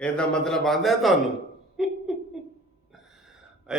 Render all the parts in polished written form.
ਇਹਦਾ ਮਤਲਬ ਆਂਦਾ ਤੁਹਾਨੂੰ?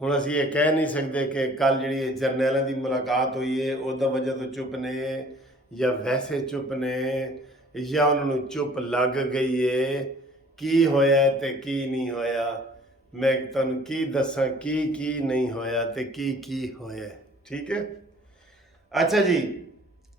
ਹੁਣ ਅਸੀਂ ਇਹ ਕਹਿ ਨਹੀਂ ਸਕਦੇ ਕਿ ਕੱਲ ਜਿਹੜੀ ਜਰਨੈਲਾਂ ਦੀ ਮੁਲਾਕਾਤ ਹੋਈ ਹੈ ਉਹਦਾ ਵਜ੍ਹਾ ਤੋਂ ਚੁੱਪ ਨੇ ਜਾਂ ਵੈਸੇ ਚੁੱਪ ਨੇ ਜਾਂ ਉਹਨਾਂ ਨੂੰ ਚੁੱਪ ਲੱਗ ਗਈ ਹੈ। ਕੀ ਹੋਇਆ ਤੇ ਕੀ ਨਹੀਂ ਹੋਇਆ, ਮੈਂ ਤੁਹਾਨੂੰ ਕੀ ਦੱਸਾਂ ਕੀ ਨਹੀਂ ਹੋਇਆ ਤੇ ਕੀ ਹੋਇਆ। ਠੀਕ ਹੈ, ਅੱਛਾ ਜੀ,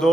2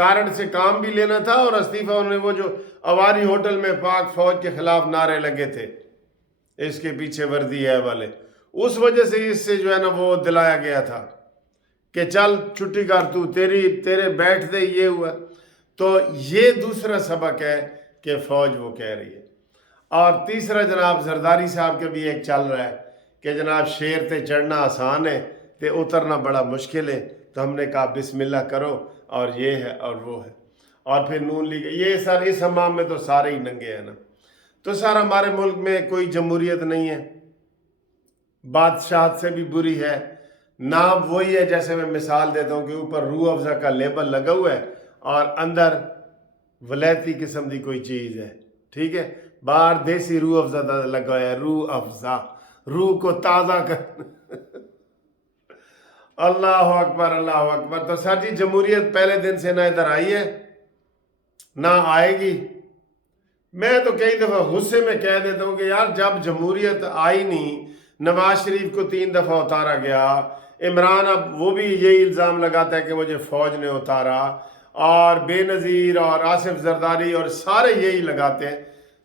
تارڑ سے کام بھی لینا تھا اور استعفیٰ انہوں نے وہ جو اواری ہوٹل میں پاک فوج کے خلاف نعرے لگے تھے اس کے پیچھے وردی ہے والے، اس وجہ سے اس سے جو ہے نا وہ دلایا گیا تھا کہ چل چھٹی کر تو تیرے بیٹھ دے یہ ہوا. تو یہ دوسرا سبق ہے کہ فوج وہ کہہ رہی ہے. اور تیسرا جناب زرداری صاحب کے بھی ایک چل رہا ہے کہ جناب شیر تے چڑھنا آسان ہے تے اترنا بڑا مشکل ہے. تو ہم نے کہا بسم اللہ کرو اور یہ ہے اور وہ ہے. اور پھر نون لیگ یہ سر اس حمام میں تو سارے ہی ننگے ہیں نا. تو سر ہمارے ملک میں کوئی جمہوریت نہیں ہے، بادشاہت سے بھی بری ہے. نام وہی ہے جیسے میں مثال دیتا ہوں کہ اوپر روح افزا کا لیبل لگا ہوا ہے اور اندر ولیتی قسم دی کوئی چیز ہے. ٹھیک ہے، باہر دیسی روح افزا لگا ہوا ہے، روح افزا، روح کو تازہ کر. اللہ اکبر اللہ اکبر. تو سر جی جمہوریت پہلے دن سے نہ ادھر آئی ہے نہ آئے گی. میں تو کئی دفعہ غصے میں کہہ دیتا ہوں کہ یار جب جمہوریت آئی نہیں، نواز شریف کو 3 دفعہ اتارا گیا، عمران اب وہ بھی یہی الزام لگاتا ہے کہ مجھے فوج نے اتارا، اور بے نظیر اور آصف زرداری اور سارے یہی لگاتے ہیں.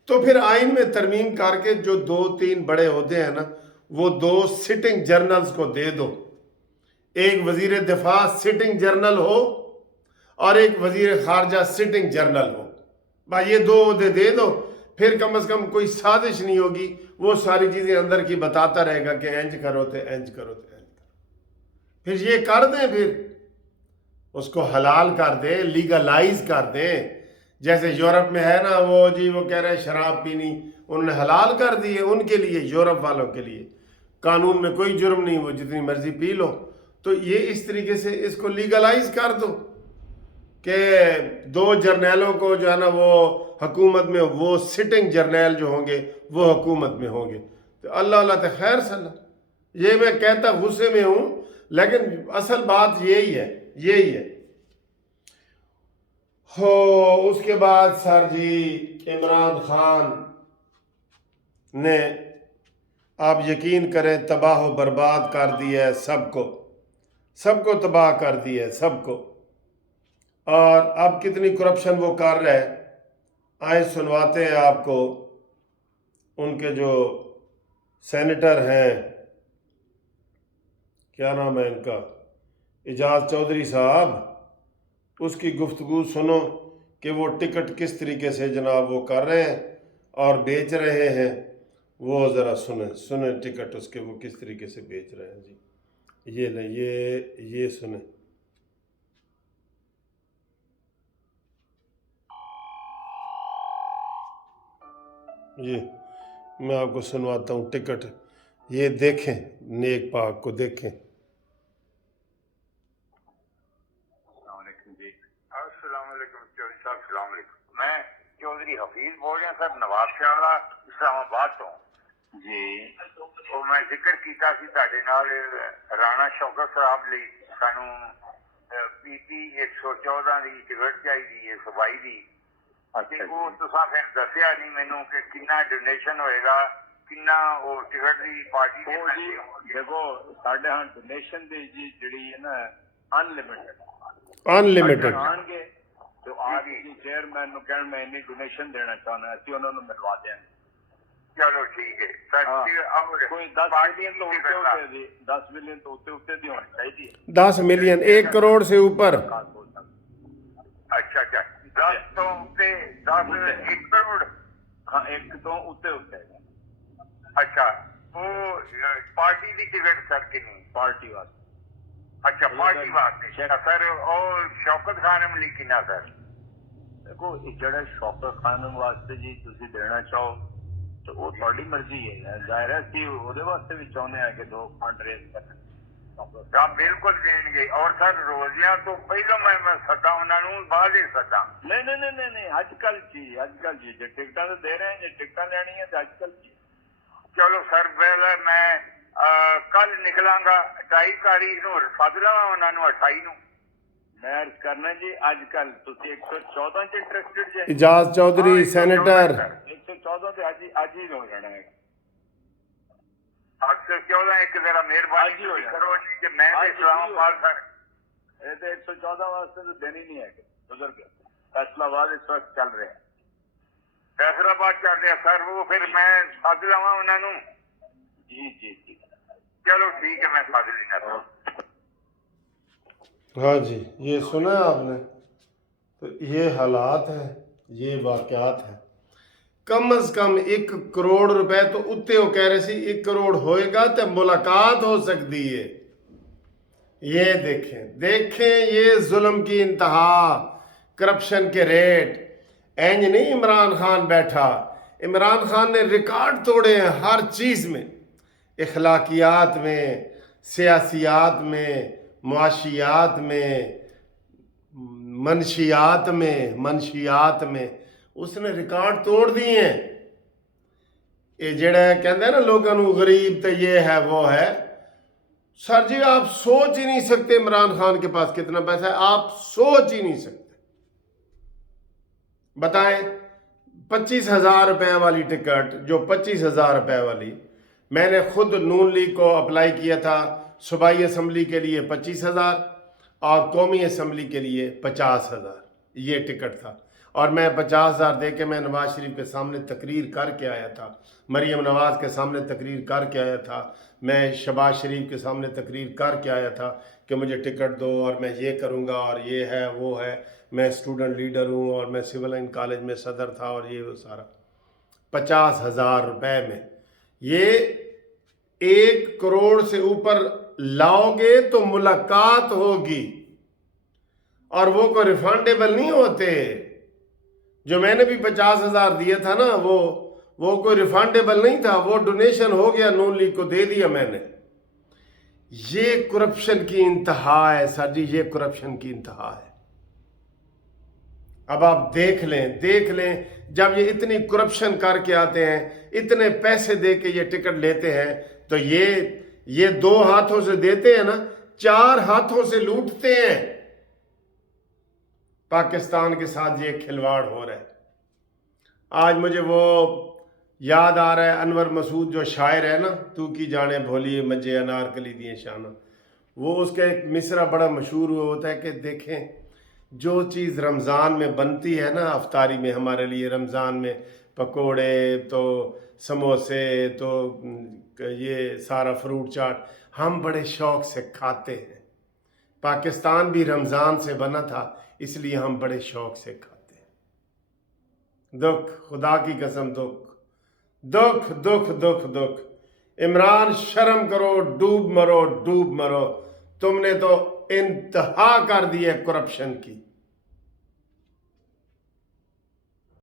تو پھر آئین میں ترمیم کر کے جو 2-3 بڑے عہدے ہیں نا وہ 2 سٹنگ جرنلز کو دے دو. ایک وزیر دفاع سٹنگ جرنل ہو اور ایک وزیر خارجہ سٹنگ جرنل ہو. بھائی یہ 2 عہدے دے دو، پھر کم از کم کوئی سازش نہیں ہوگی. وہ ساری چیزیں اندر کی بتاتا رہے گا کہ اینج کرو تے اینج کرو تے اینج کرو. پھر یہ کر دیں، پھر اس کو حلال کر دیں، لیگلائز کر دیں. جیسے یورپ میں ہے نا وہ جی وہ کہہ رہے ہیں شراب پینی، انہوں نے حلال کر دی ہے ان کے لیے، یورپ والوں کے لیے. قانون میں کوئی جرم نہیں، وہ جتنی مرضی پی لو. تو یہ اس طریقے سے اس کو لیگلائز کر دو کہ 2 جرنیلوں کو جو ہے نا وہ حکومت میں، وہ سٹنگ جرنیل جو ہوں گے وہ حکومت میں ہوں گے. تو اللہ اللہ تے خیر صلی. یہ میں کہتا غصے میں ہوں لیکن اصل بات یہی ہے. ہو اس کے بعد سر جی عمران خان نے آپ یقین کریں تباہ و برباد کر دیا ہے سب کو تباہ کر دیا ہے سب کو. اور اب کتنی کرپشن وہ کر رہے ہیں، آئیں سنواتے ہیں آپ کو. ان کے جو سینیٹر ہیں، کیا نام ہے ان کا، اعجاز چودھری صاحب، اس کی گفتگو سنو کہ وہ ٹکٹ کس طریقے سے جناب وہ کر رہے ہیں اور بیچ رہے ہیں. وہ ذرا سنیں ٹکٹ اس کے وہ کس طریقے سے بیچ رہے ہیں. جی یہ لیں، یہ سنیں. یہ میں آپ کو سنواتا ہوں ٹکٹ، یہ دیکھیں، نیک پاک کو دیکھیں. السلام علیکم چودھری صاحب. السلام علیکم. میں چودھری حفیظ بول رہا سر نواب شاہ اسلام آباد تو جی. اور میں ذکر کیتا سی تاڈے نال رانا شوکت صاحب ਲਈ ਸਾਨੂੰ PP 114 ਦੀ ਟਿਕਟ ਚਾਹੀਦੀ ਹੈ ਸਫਾਈ ਦੀ. ਤੇ ਉਹ ਤੁਸੀਂ ਫਿਰ ਦੱਸਿਆ ਨਹੀਂ ਮੈਨੂੰ ਕਿ ਕਿੰਨਾ ਡੋਨੇਸ਼ਨ ਹੋਏਗਾ, ਕਿੰਨਾ ਉਹ ਟਿਕਟ ਦੀ ਪਾਰਟੀ ਦੇ ਪੈਸੇ ਹੋਣਗੇ. ਦੇਖੋ ਸਾਡੇ ਹਾਂ ਡੋਨੇਸ਼ਨ ਦੀ ਜੀ ਜਿਹੜੀ ਹੈ ਨਾ ਅਨਲਿਮਿਟਡ ਆਣਗੇ ਤੇ ਆ ਜੀ ਚੇਅਰਮੈਨ ਨੂੰ ਕਹਿਣ ਮੈਂ ਇੰਨੀ ਡੋਨੇਸ਼ਨ ਦੇਣਾ ਚਾਹੁੰਦਾ, ਅਸੀਂ ਉਹਨਾਂ ਨੂੰ ਮਿਲਵਾ ਦਿਆਂਗੇ. ਚਲੋ ਠੀਕ ਹੈ ਸਰ. ਕੋਈ 10 ਮਿਲੀਅਨ ਤੋਂ ਉੱਤੇ ਦੀ 10 ਮਿਲੀਅਨ ਤੋਂ ਉੱਤੇ ਦੀ ਹੋਣੀ ਚਾਹੀਦੀ ਹੈ. 10 ملین 1 کروڑ سے اوپر. ਅੱਛਾ 10 ਤੋਂ ਉੱਤੇ 10 1 ਕਰੋੜ. ਹਾਂ 1 ਤੋਂ ਉੱਤੇ. ਅੱਛਾ ਉਹ ਪਾਰਟੀ ਦੀ ਟਿਕਟ ਸਰ ਕਿੰਨੀ? ਪਾਰਟੀ ਵਾਸਤੇ. ਅੱਛਾ ਪਾਰਟੀ ਵਾਸਤੇ ਸਰ. ਉਹ ਸ਼ੌਕਤ ਖਾਨਮ ਲਈ ਕਿੰਨਾ ਸਰ? ਦੇਖੋ ਜਿਹੜਾ ਸ਼ੌਕਤ ਖਾਨਮ ਵਾਸਤੇ ਜੀ ਤੁਸੀਂ ਦੇਣਾ ਚਾਹੋ ਤੇ ਉਹ ਤੁਹਾਡੀ ਮਰਜ਼ੀ ਹੈ. ਜ਼ਾਹਿਰ ਹੈ ਅਸੀਂ ਉਹਦੇ ਵਾਸਤੇ ਵੀ ਚਾਹੁੰਦੇ ਹਾਂ ਕਿ 2 ਫੰਡ ਰੇਜ਼ ਕਰਨ. ਹਾਂ ਬਿਲਕੁਲ ਦੇਣਗੇ. ਔਰ ਸਰ ਰੋਜ਼ਿਆਂ ਤੋਂ ਪਹਿਲਾਂ ਮੈਂ ਸੱਦਾ ਉਹਨਾਂ ਨੂੰ, ਬਾਅਦ ਹੀ ਸੱਦਾ? ਨਹੀਂ ਅੱਜ ਕੱਲ ਜੀ ਜੇ ਟਿਕਟਾਂ ਤਾਂ ਦੇ ਰਹੇ ਜੇ ਟਿਕਟਾਂ ਲੈਣੀਆਂ ਤਾਂ ਅੱਜ ਕੱਲ ਜੀ. ਚਲੋ ਸਰ ਪਹਿਲਾਂ ਮੈਂ ਕੱਲ ਨਿਕਲਾਂਗਾ 28 ਤਾਰੀਖ ਨੂੰ ਸੱਦ ਲਵਾਂ ਉਹਨਾਂ ਨੂੰ 28 ਨੂੰ. ਮੈਂ ਅਰਜ਼ ਕਰਨਾ ਜੀ ਅੱਜ ਕੱਲ ਤੁਸੀਂ 114 ਚ ਇੰਟਰਸਟਿਡ ਜੇ? اعجاز چودھری سینیٹر 114 ਤੇ ਅੱਜ ਹੀ ਹੋ ਜਾਣਾ ਹੈ. 814 ਇੱਕ ذرا ਮਿਹਰਬਾਨੀ ਕਰੋ ਜੀ کہ میں اسلام آباد سر یہ تو 114 واسطے تو دین ہی نہیں ہے کہ گزر گیا. فیصلہ آباد اس وقت چل رہے ہیں. فیصلہ باد چل رہا سر. وہ پھر میں سد لوا انہوں نے. جی جی جی چلو ٹھیک ہے, میں سد لینا. ہاں جی, یہ سنا ہے آپ نے. تو یہ حالات ہیں, یہ واقعات ہیں. کم از کم 1 کروڑ روپے تو اتنے وہ کہہ رہے سی 1 کروڑ ہوئے گا تو ملاقات ہو سکتی ہے. یہ دیکھیں یہ ظلم کی انتہا, کرپشن کے ریٹ. اینج نہیں عمران خان بیٹھا, عمران خان نے ریکارڈ توڑے ہیں ہر چیز میں, اخلاقیات میں, سیاسیات میں, معاشیات میں, منشیات میں اس نے ریکارڈ توڑ دیے ہیں. یہ جڑا کہتے ہیں نا لوگوں کو غریب تو یہ ہے وہ ہے, سر جی آپ سوچ ہی نہیں سکتے عمران خان کے پاس کتنا پیسہ ہے. آپ سوچ ہی نہیں سکتے. بتائیں 25,000 روپے والی ٹکٹ, جو 25,000 روپے والی, میں نے خود نون لیگ کو اپلائی کیا تھا. صوبائی اسمبلی کے لیے 25,000 اور قومی اسمبلی کے لیے 50,000 یہ ٹکٹ تھا. اور میں 50,000 دے کے میں نواز شریف کے سامنے تقریر کر کے آیا تھا, مریم نواز کے سامنے تقریر کر کے آیا تھا, میں شہباز شریف کے سامنے تقریر کر کے آیا تھا کہ مجھے ٹکٹ دو اور میں یہ کروں گا اور یہ ہے وہ ہے, میں اسٹوڈنٹ لیڈر ہوں اور میں سول لائن کالج میں صدر تھا اور یہ وہ سارا. 50,000 روپے میں یہ 1 کروڑ سے اوپر لاؤ گے تو ملاقات ہوگی, اور وہ کوئی ریفنڈیبل نہیں ہوتے. جو میں نے بھی 50,000 دیا تھا نا وہ کوئی ریفنڈیبل نہیں تھا, وہ ڈونیشن ہو گیا, نون لیگ کو دے دیا میں نے. یہ کرپشن کی انتہا ہے سر جی, یہ کرپشن کی انتہا ہے. اب آپ دیکھ لیں جب یہ اتنی کرپشن کر کے آتے ہیں, اتنے پیسے دے کے یہ ٹکٹ لیتے ہیں, تو یہ 2 ہاتھوں سے دیتے ہیں نا, 4 ہاتھوں سے لوٹتے ہیں. پاکستان کے ساتھ یہ کھلواڑ ہو رہا ہے. آج مجھے وہ یاد آ رہا ہے, انور مسعود جو شاعر ہے نا, تو کی جانے بھولی مجھے انارکلی دیے شانہ, وہ اس کا ایک مصرع بڑا مشہور ہوا ہوتا ہے کہ دیکھیں جو چیز رمضان میں بنتی ہے نا, افطاری میں ہمارے لیے رمضان میں پکوڑے تو سموسے تو یہ سارا فروٹ چاٹ ہم بڑے شوق سے کھاتے ہیں. پاکستان بھی رمضان سے بنا تھا, اس لیے ہم بڑے شوق سے کھاتے ہیں. دکھ, خدا کی قسم دکھ دکھ دکھ دکھ. عمران شرم کرو, ڈوب مرو. تم نے تو انتہا کر دی ہے کرپشن کی.